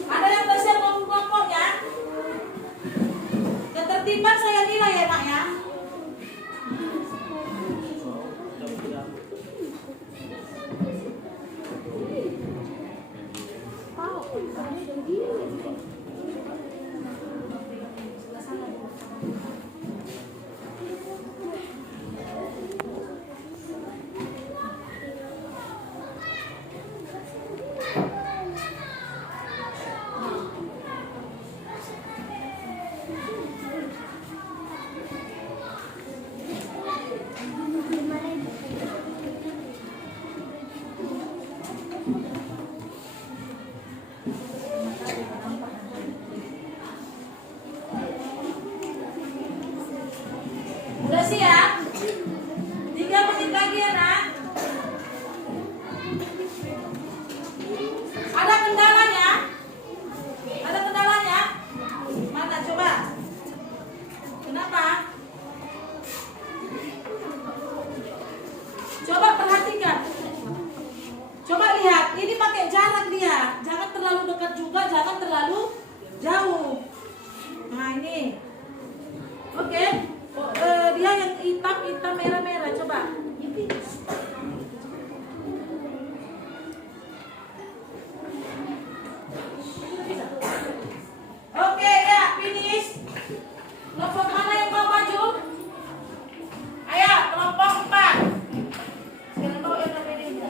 Ada yang bersiap kelompok-kelompoknya? Ketertiban saya nilai ya nak ya. Udah siap? 3 menit lagi ya nak. Ada kendalanya? Ada kendalanya? Mana coba? Kenapa? Coba perhatikan. Coba lihat, ini pakai jarak dia. Jangan terlalu dekat juga, jangan terlalu jauh. Nah ini. Oke. Dia yang hitam merah coba. Oke ya, finish. Kelompok mana yang mau maju? Ayo, kelompok 4. Sekarang bawa yang namanya ini.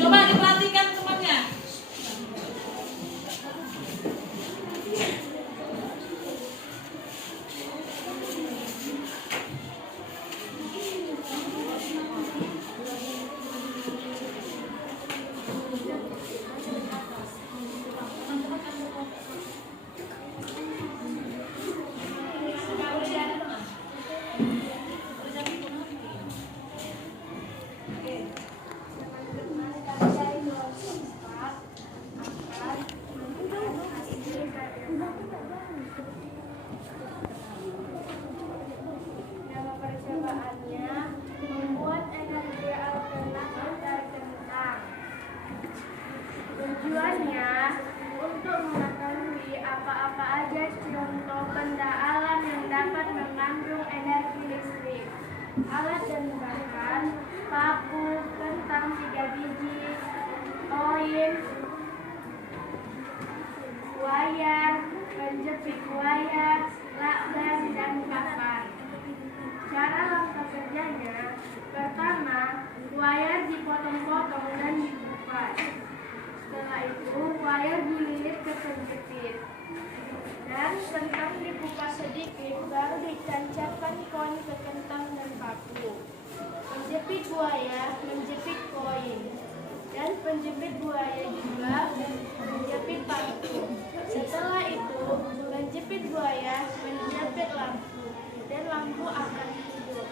Coba diperhatikan temannya. Nama percobaannya membuat energi alternatif terkentang. Tujuannya untuk mengetahui apa-apa aja contoh benda alam yang dapat mengandung energi listrik. Alat dan bahan: paku, kentang 3 biji, koin, wayar, penjepit wayar, lakban, dan papan. Cara langkah kerjanya: pertama, wayar dipotong-potong itu wayar dililit ke penjepit. Dan kentang dikupas sedikit, baru ditancapkan koin ke kentang dan paku. Penjepit buaya menjepit koin, dan penjepit buaya juga menjepit paku. Setelah itu, penjepit buaya menjepit lampu, dan lampu akan hidup.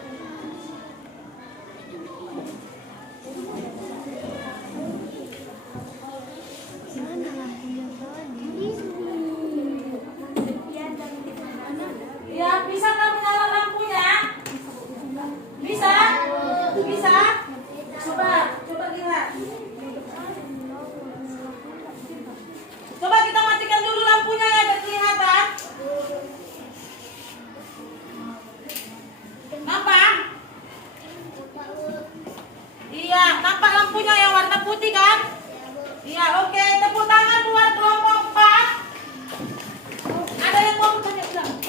Mana lampunya tadi? Ya, bisa kamu nyala lampunya? Bisa? Bisa? Coba lihat. Coba kita matikan dulu lampunya ya, biar kelihatan. Nampak? Iya, nampak lampunya yang warna putih kan? Iya, oke. Tepuk tangan buat kelompok 4. Ada yang mau bertanya? Bilang.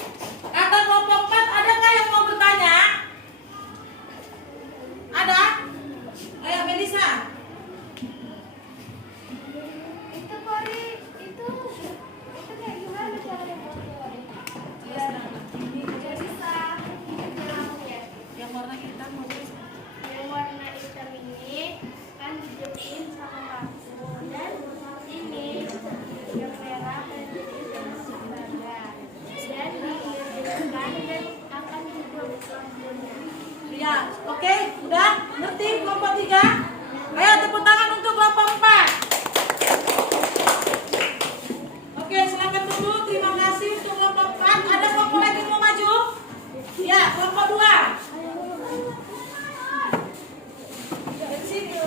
Kata kelompok 4, ada nggak yang mau bertanya? Ada? Ayo Melisa. Itu Kori, itu kayak gimana caranya Kori? Iya, ini Bisa ya. yang warna hitam mau tulis. Yang warna hitam ini kan dijepit sama lampu, dan ini yang merah kan dijepit sama sebadan, dan dihidupkan dan akan hidup lampunya. Iya, oke, udah ngerti kelompok 3? Ayo tepuk tangan untuk kelompok 4. Oke, silakan dulu. Terima kasih untuk kelompok 4. Ada kelompok lagi yang mau maju? Ya, kelompok 2. Dari sini.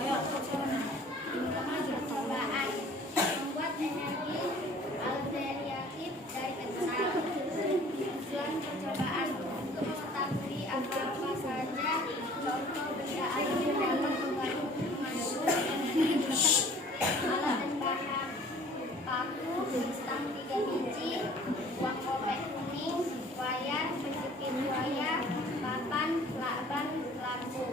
Ayo, Percobaan membuat energi alternatif dari kentang. Tujuan percobaan untuk mengetahui apa-apa saja contoh benda air yang dapat membantu mengandung energi. Alat dan bahan: paku, stang 3 biji, uang kopek kuning, wayar, penjepit buaya, papan, lakban, lampu.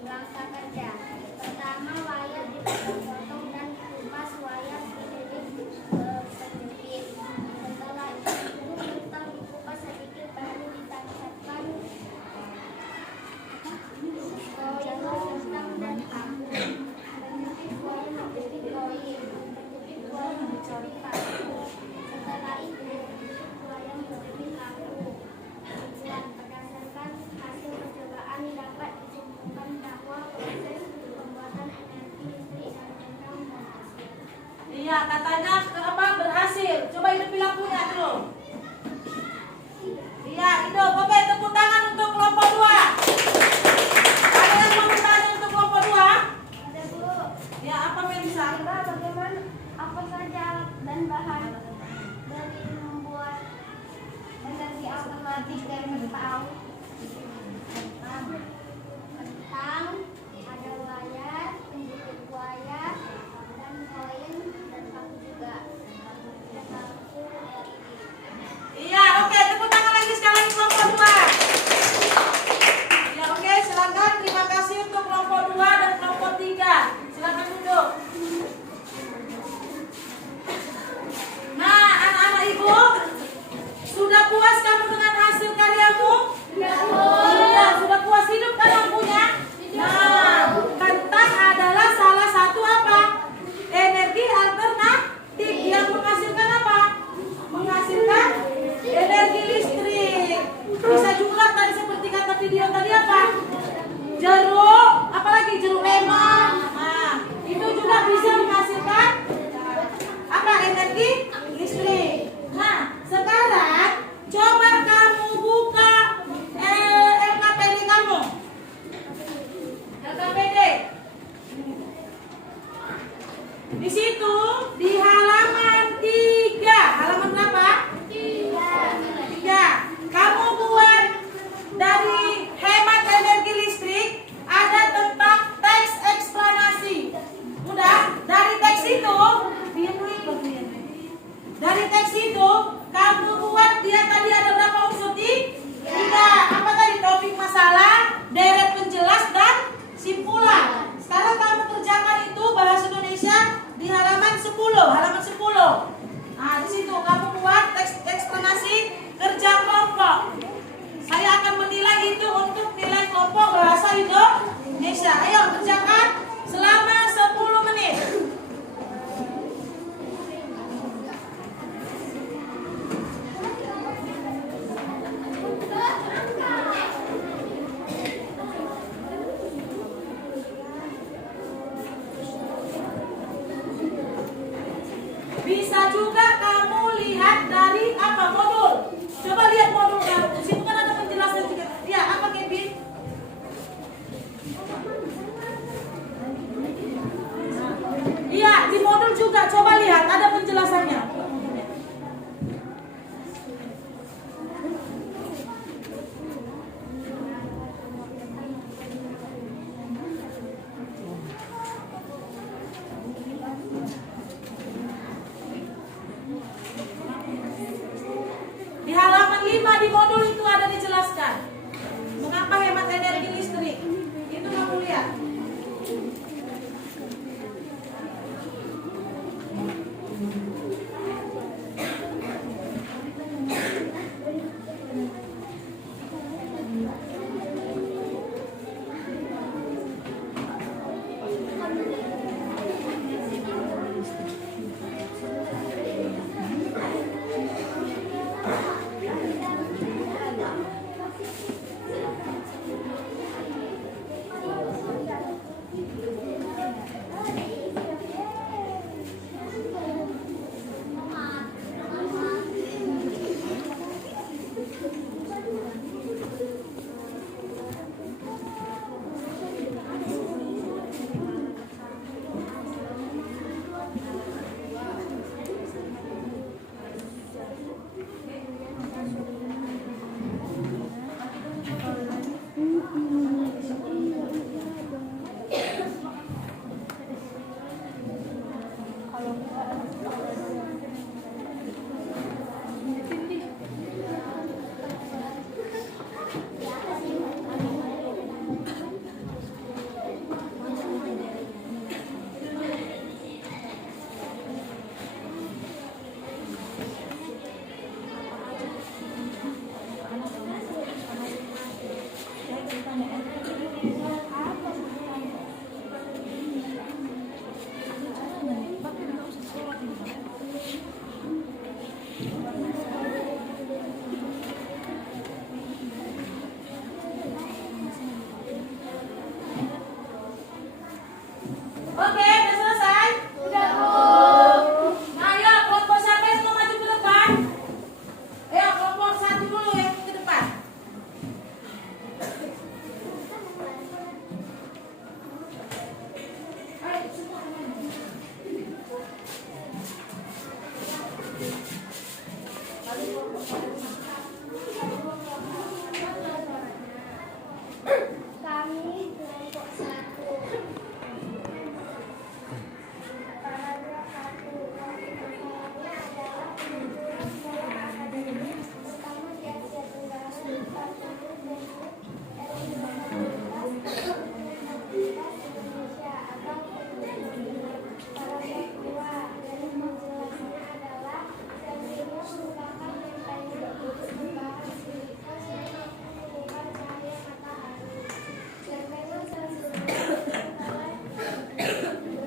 Langkah kerja: pertama, wayar dipotong dan dikupas wayar dililit penjepit. Setelah itu, kentang dikupas sedikit baru ditancapkan koin, kentang dan paku. Penjepit buaya menjepit koin, penjepit buaya menjepit paku. Setelah itu, penjepit buaya menjepit lampu. Tujuan: berdasarkan hasil percobaan dapat disimpulkan bahwa proses pembuatan energi listrik dari kentang berhasil. Iya, katanya berhasil. Coba hidupi lampunya dulu. Iya, hidup. Oke, tepuk tangan untuk kelompok 2. Ada yang mau bertanya untuk kelompok 2? Ada Bu, Ya, apa Melisa? bagaimana apa saja alat dan bahan dari membuat energi alternatif dari kentang? Kentang, ada wayar, penjepit buaya, dan koin, dan paku juga. Dan lampu LED. Iya, oke. Tepuk tangan lagi sekali kelompok 2. Ya, oke. Silakan. Terima kasih untuk kelompok 2 dan kelompok 3. Silakan duduk. Nah, anak-anak ibu, sudah puas kamu dengan hasil karyamu? Iya, sudah puas. Hidup kan lampunya? Nah, kentang adalah salah satu apa? Energi alternatif yang menghasilkan apa? Menghasilkan energi listrik. Bisa juga tadi seperti kata video tadi apa? Jeruk, apalagi jeruk lemon. Nah, itu juga bisa menghasilkan apa? Energi listrik. Nah, sekarang coba kamu buka LKPD kamu. LKPD. Di situ di halaman 3. Halaman berapa? 3. Kamu buat dari hemat energi listrik, ada tentang tax Oke, udah selesai? Udah, Bu. Nah, ayo kelompok siapa yang mau maju ke depan? Ayo kelompok 1 dulu yang ke depan. Ayo semua teman. Kami kelompok 1. Paragraf 1. Masalahnya adalah penyelenggaraan sekolah akademik terutama di Asia Tenggara serta seluruh bentuk aktivitas Indonesia atau teknologi. Paragraf 2. Dari penjelasannya adalah sel merupakan rangkaian berbahan silikon yang mampu menyebar cahaya matahari. Lempengan sel oleh bermuatan positif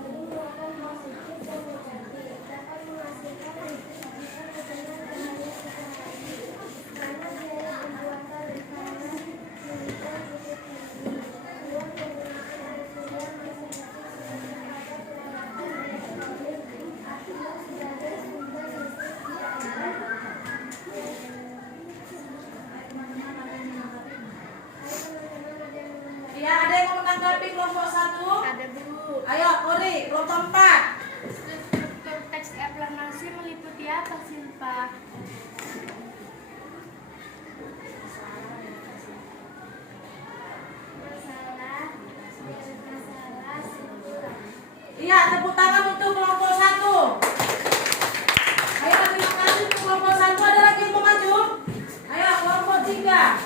dan negatif dapat menghasilkan aktivitas dengan cahaya matahari karena biaya pembuatan rekaman silikon cukup tinggi. Ruang penggunaan surya masih kecil sehingga ada perawatan daya elektronik akibat sebagai sumber listrik di atas. Ya, ada yang mau menanggapi kelompok 1? Ada, Bu. Ayo, Kori, kelompok 4. Struktur teks eksplanasi meliputi apa, Silpa? Masalah struktur. Iya, tepuk tangan untuk kelompok 1. Ayo, terima kasih untuk kelompok 1. Ada lagi yang mau maju? Ayo, kelompok 3.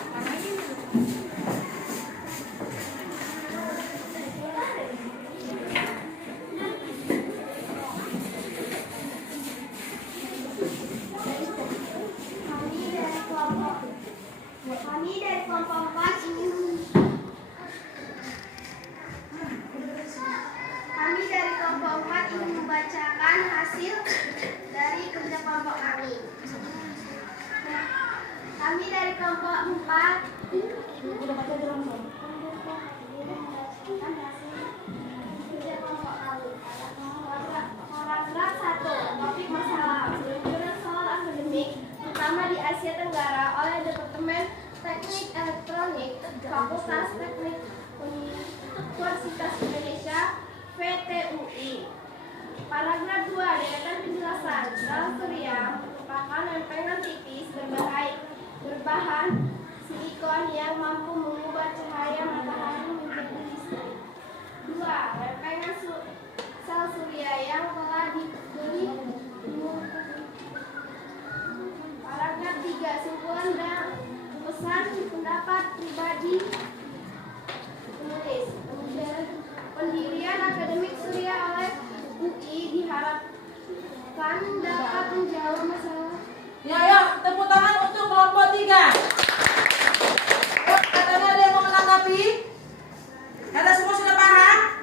Kami dari kelompok 4 ingin membacakan hasil dari kerja kelompok kami. Kami dari kelompok 4 Paragraf 1. Topik masalah peluncuran soal akademik terutama di Asia Tenggara oleh Departemen Teknik Elektronik Fakultas Teknik Universitas Indonesia VTUI. Paragraf 2. Deretan penjelasan. Sel surya merupakan lempengan tipis berbahan silikon yang mampu mengubah cahaya matahari menjadi listrik. 2. Lempengan sel surya yang telah dibeli. Paragraf 3. Simpulan dan pesan pendapat pribadi penulis. Pendirian akademik surya oleh UI diharapkan dapat menjawab masalah. Ya, ayo, tepuk tangan untuk kelompok 3. Katanya ada yang mau menanggapi? Kata semua sudah paham?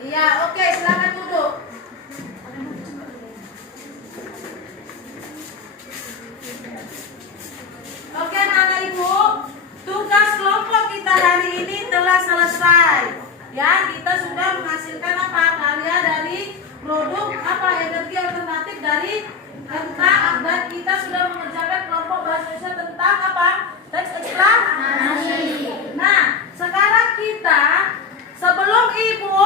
Iya, oke, silakan duduk. Oke, anak ibu, tugas kelompok kita hari ini telah selesai. Ya, kita sudah menghasilkan apa? Karya dari produk apa? Energi alternatif dari tentang, dan kita sudah mengerjakan kelompok bahasa Indonesia tentang apa? Teks eksplanasi. Nah, sekarang kita sebelum ibu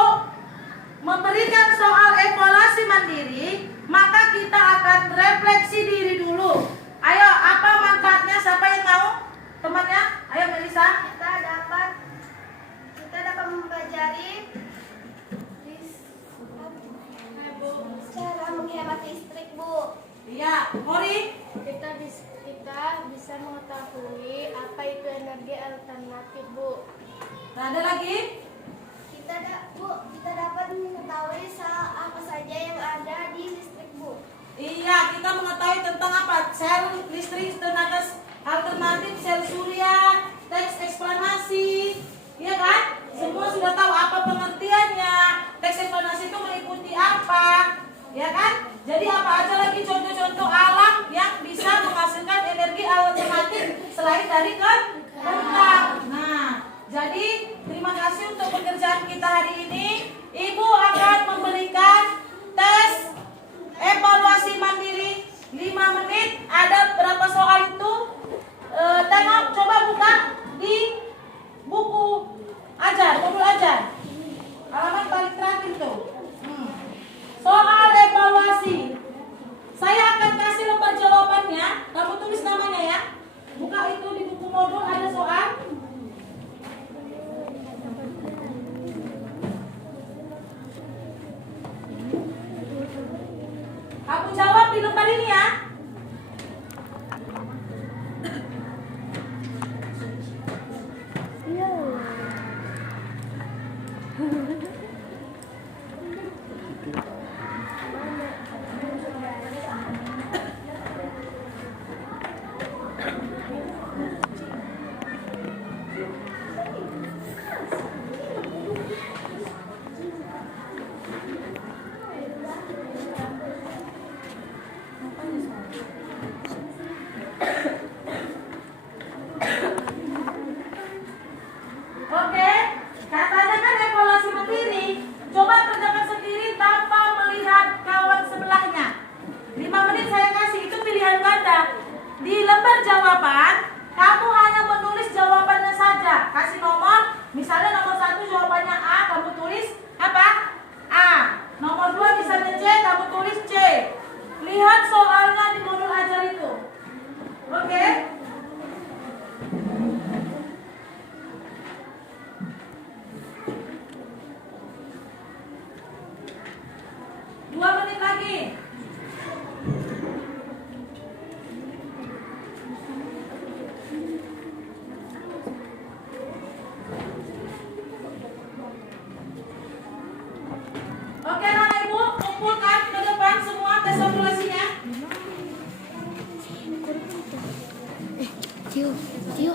memberikan soal evaluasi mandiri, maka kita akan refleksi diri dulu. Ayo, apa manfaatnya? Siapa yang mau? Temannya? Ayo, Melisa. Kita dapat mempelajari cara menghemat listrik, Bu. Iya, Mori. Kita bisa mengetahui apa itu energi alternatif, Bu. Nah, ada lagi? Kita dapat mengetahui sel apa saja yang ada di listrik, Bu. Iya, kita mengetahui tentang apa? Sel listrik, tenaga alternatif, sel surya, teks eksplanasi. Iya kan? Semua sudah tahu apa pengertiannya. Teks eksplanasi itu meliputi apa? Ya kan? Jadi apa aja lagi contoh-contoh alam yang bisa menghasilkan energi alternatif selain dari kentang. Nah, jadi terima kasih untuk pekerjaan kita hari ini. Ibu Ajar, modul ajar. Halaman paling terakhir tuh. Soal evaluasi. Saya akan kasih lembar jawabannya. Kamu tulis namanya ya. Buka itu di buku modul ada soal. Kamu jawab di lembar ini ya. Oke, katanya kan evaluasi mandiri. Coba kerjakan sendiri tanpa melihat kawan sebelahnya. 5 menit saya kasih, itu pilihan ganda. Di lembar jawaban, kamu hanya menulis jawabannya saja. Kasih nomor, misalnya nomor 1 jawabannya A, kamu tulis apa? A. Nomor 2 misalnya C, kamu tulis C. Lihat soalnya di modul ajar itu. Oke? Dua menit lagi. Oke, Nona Ibu, kumpulkan ke depan semua tes evaluasinya. Tio, pinjam.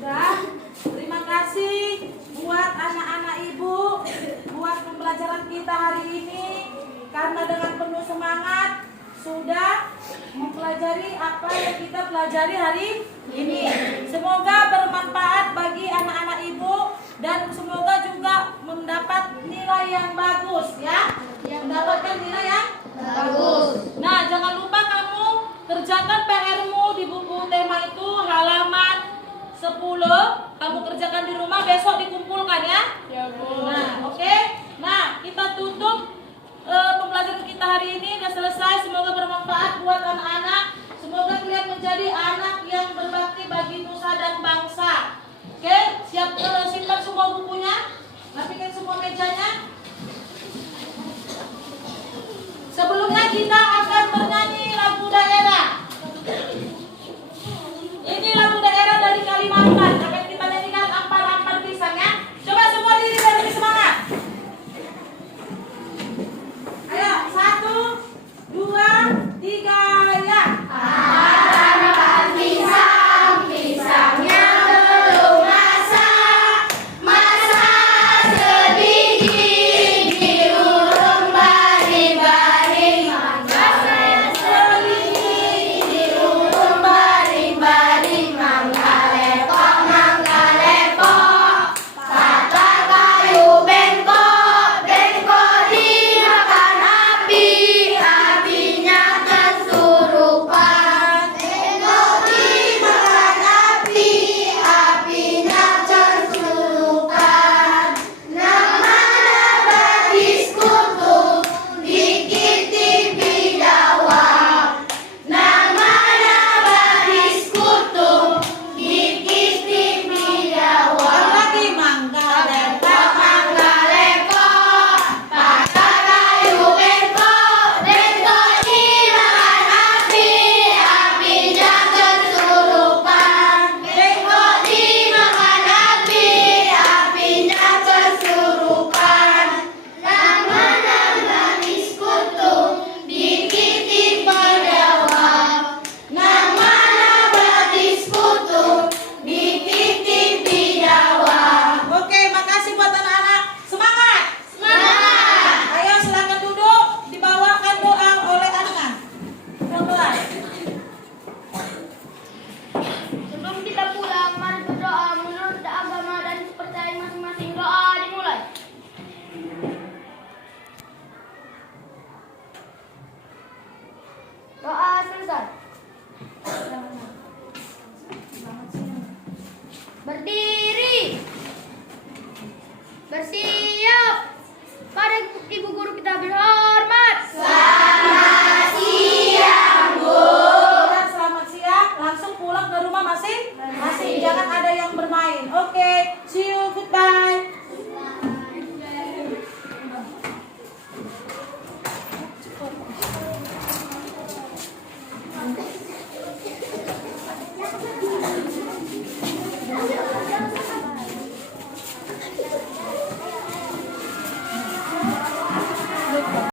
Udah, terima kasih buat anak-anak Ibu, buat pembelajaran kita hari ini. Karena dengan penuh semangat sudah mempelajari apa yang kita pelajari hari ini. Semoga bermanfaat bagi anak-anak Ibu dan semoga juga mendapat nilai yang bagus ya. Mendapatkan nilai yang bagus. Nah, jangan lupa kamu kerjakan PR-mu di buku tema itu halaman 10. Kamu kerjakan di rumah, besok dikumpulkan ya. Ya, Bu. Nah, oke. Nah, kita tutup pembelajaran kita hari ini sudah selesai. Semoga bermanfaat buat anak-anak. Semoga kalian menjadi anak yang berbakti bagi nusa dan bangsa. Oke, siap simpan semua bukunya, rapikan semua mejanya. Sebelumnya kita akan bernyanyi lagu daerah. Ini lagu daerah dari Kalimantan. Akan kita nyanyikan ampar-ampar pisang ya. Coba semua diri dan lebih semangat. Ayo, 1, 2, 3, ya. Ampar pisang, pisangnya belum masak, masak sebiji diurung baring-baring, mangga selesai.